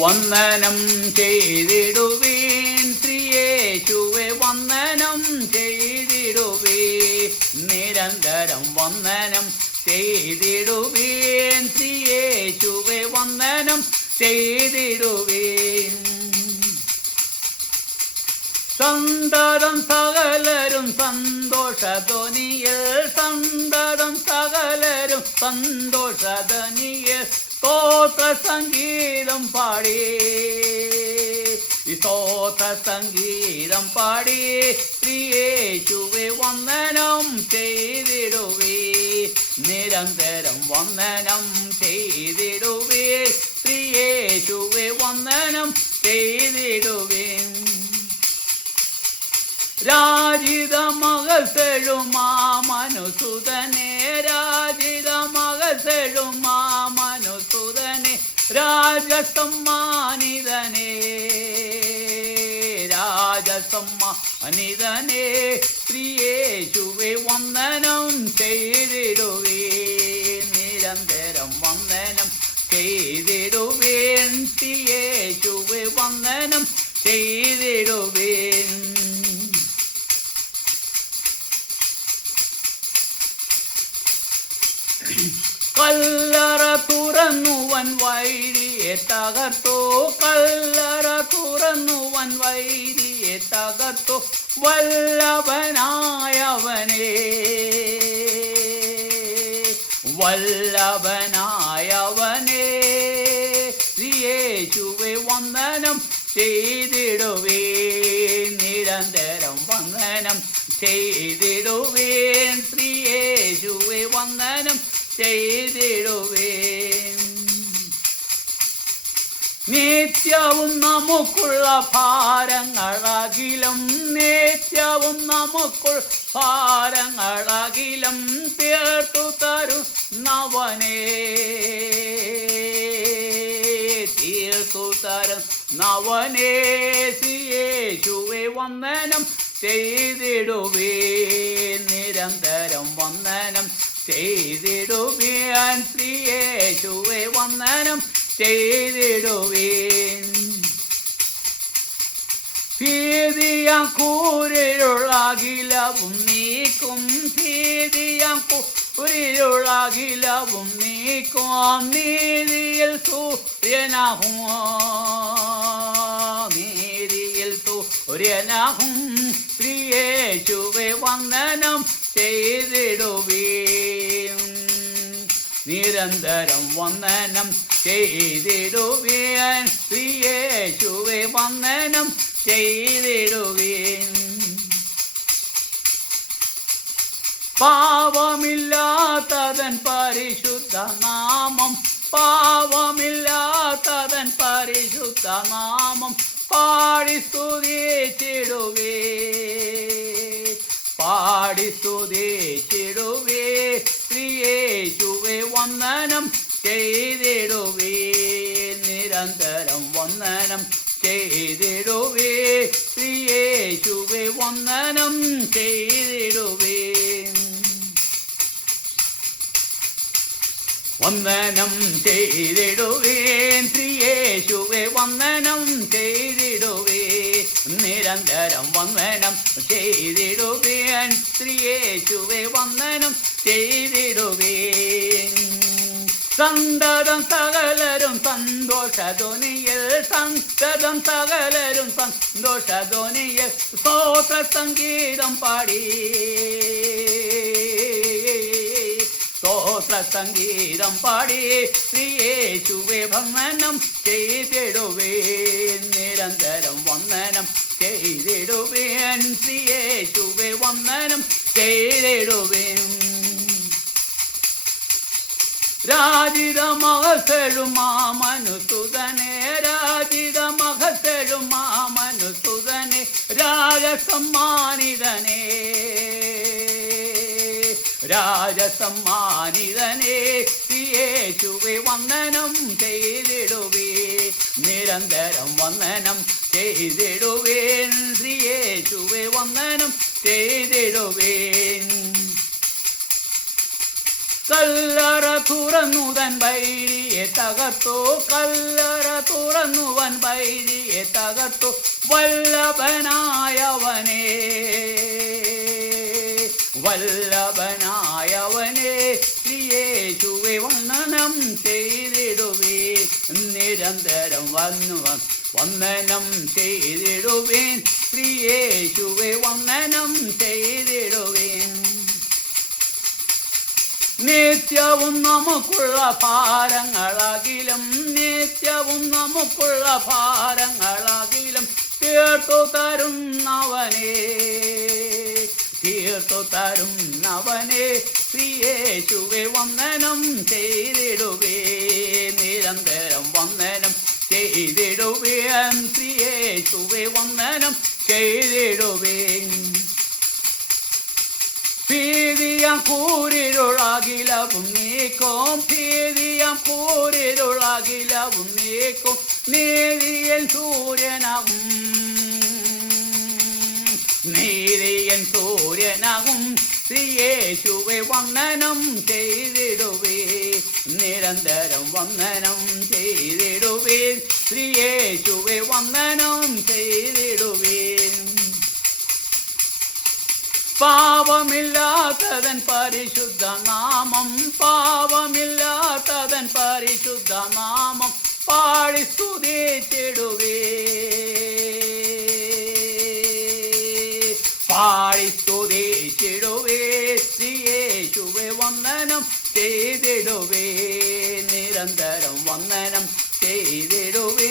വന്ദനം ചെയ്തിടുവീൻ ശ്രീയേശുവെ വന്ദനം ചെയ്തിടുവേ നിരന്തരം വന്ദനം ചെയ്തിടുവീൻ ശ്രീയേശുവെ വന്ദനം ചെയ്തിടുവീൻ സന്തതം സകലരും സന്തോഷധ്വനിയിൽ സന്തതം സകലരും സന്തോഷധ്വനിയിൽ സ്തോത്ര സംഗീതം പാടി സ്തോത്ര സംഗീതം പാടി ശ്രീയേശുവെ വന്ദനം ചെയ്തിടുവേ നിരന്തരം വന്ദനം ചെയ്തിടുവേ ശ്രീയേശുവെ വന്ദനം ചെയ്തിടുവേ രാജിത മകസെഴുമാ മനുസുതനെ രാജിത മകസെഴുമാ മനുസുതനെ രാജസമ്മാനിതനെ രാജസമ്മാനിതനെ ശ്രീയേശുവെ വന്ദനം ചെയ്തിടുവേ നിരന്തരം വന്ദനം ചെയ്തിടുവേൻ ശ്രീയേശുവെ വന്ദനം ചെയ്തിടുവേൻ കല്ലറ തുറന്നുവൻ വൈരിയെ തകർത്തു കല്ലറ തുറന്നുവൻ വൈരിയെ തകർത്തു വല്ലഭനായവനെ വല്ലഭനായവനെ യേശുവെ വന്ദനം ചെയ്തിടുവേ നിരന്തരം വന്ദനം ചെയ്തിടുവേൻ ശ്രീയേശുവെ വന്ദനം ചെയ്തിടുവേൻ നിത്യവും നമുക്കുള്ള ഭാരങ്ങളകിലും നിത്യവും നമുക്കുള്ള ഭാരങ്ങളകിലും തീർത്തു തരുന്നവനെ തീർത്തു തരുന്നവനെ യേശുവെ വന്ദനം ചെയ്തിടുവേ നിരന്തരം വന്ദനം ചെയ്തിടുവേൻ ശ്രീയേശുവെ വന്ദനം ചെയ്തിടുവേൻ ഭീതിയാം കൂരിരുളകിലവും നീക്കും ഭീതിയാം കൂരിരുളകിലവും നീക്കും നീതിയിൽ സൂര്യനാകും നീതിയിൽ സൂര്യനാകും ശ്രീയേശുവെ വന്ദനം ചെയ്തിടുവേൻ നിരന്തരം വന്ദനം ചെയ്തിടുവേൻ ശ്രീയേശുവെ വന്ദനം ചെയ്തിടുവേൻ പാവമില്ലാത്തതൻ പരിശുദ്ധ നാമം പാവമില്ലാത്തതൻ പരിശുദ്ധ നാമം പാടി സ്തുതിച്ചിടുവേ പാടി സ്തുതിച്ചിടുവേ ശ്രീയേശുവെ വന്ദനം ചെയ്തിടുവേ നിരന്തരം വന്ദനം ചെയ്തിടുവേ ശ്രീയേശുവെ വന്ദനം ചെയ്തിടുവേ വന്ദനം ചെയ്തിടുവേൻ ശ്രീയേശുവെ വന്ദനം ചെയ്തിടുവേ നിരന്തരം വന്ദനം ചെയ്തിടുവേൻ ശ്രീയേശുവെ വന്ദനം ചെയ്തിടുവേൻ സന്തതം സകലരും സന്തോഷധ്വനിയിൽ സന്തതം സകലരും സന്തോഷധ്വനിയിൽ സ്തോത്ര സംഗീതം പാടി സ്തോത്ര സംഗീതം പാടി ശ്രീയേശുവെ വന്ദനം ചെയ്തിടുവേ നിരന്തരം വന്ദനം ചെയ്തിടുവേൻ ശ്രീയേശുവെ വന്ദനം ചെയ്തിടുവേൻ രാജിത മകസെഴുമാ മനുസുതനെ രാജിത മകസെഴുമാ മനുസുതനെ രാജസമ്മാനിതനെ രാജസമ്മാനിതനെ യേശുവെ വന്ദനം ചെയ്തിടുവേ നിരന്തരം വന്ദനം ചെയ്തിടുവേൻ യേശുവെ വന്ദനം ചെയ്തിടുവേൻ കല്ലറ തുറന്നു തൻ വൈരിയെ തകർത്തു കല്ലറ തുറന്നു അവൻ വൈരിയെ തകർത്തു വല്ലഭനായവനെ വല്ലഭനായവനെ ശ്രീയേശുവെ വന്ദനം ചെയ്തിടുവേ നിരന്തരം വന്ദനം ചെയ്തിടുവേൻ ശ്രീയേശുവെ വന്ദനം ചെയ്തിടുവേൻ നിത്യവും നമുക്കുള്ള ഭാരങ്ങളാകിലും നിത്യവും നമുക്കുള്ള ഭാരങ്ങളാകിലും തീർത്തു തരുന്നവനെ തീർത്തു തരുന്നവനെ ശ്രീയേശുവെ വന്ദനം ചെയ്തിടുവേ നിരന്തരം വന്ദനം ചെയ്തിടുവേൻ ശ്രീയേശുവെ വന്ദനം ചെയ്തിടുവേൻ ഭീതിയാം കൂരിരുളാകിലവും നീക്കും ഭീതിയാം കൂരിരുളാകിലവും നീക്കും നീതിയൻ സൂര്യനാകും നീതിയൻ സൂര്യനാകും ശ്രീയേശുവെ വന്ദനം ചെയ്തിടുവേ നിരന്തരം വന്ദനം ചെയ്തിടുവേ ശ്രീയേശുവെ വന്ദനം ചെയ്തിടുവേ പാപമില്ലാത്തതൻ പരിശുദ്ധ നാമം പാപമില്ലാത്തതൻ പരിശുദ്ധ നാമം പാടി സ്തുതിച്ചിടുവേ പാടി സ്തുതിച്ചിടുവേ ശ്രീയേശുവെ വന്ദനം ചെയ്തിടുവേ നിരന്തരം വന്ദനം ചെയ്തിടുവേ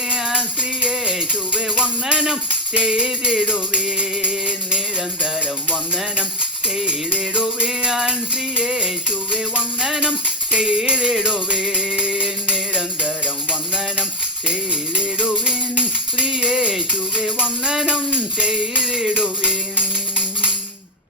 ശ്രീയേശുവെ വന്ദനം ചെയ്തിടുവേ നിരന്തരം വന്ദനം ചെയ്തിടുവേ ശ്രീയേശുവെ വന്ദനം ചെയ്തിടുവേ നിരന്തരം വന്ദനം ചെയ്തിടുവേ ശ്രീയേശുവെ വന്ദനം ചെയ്തിടുവേ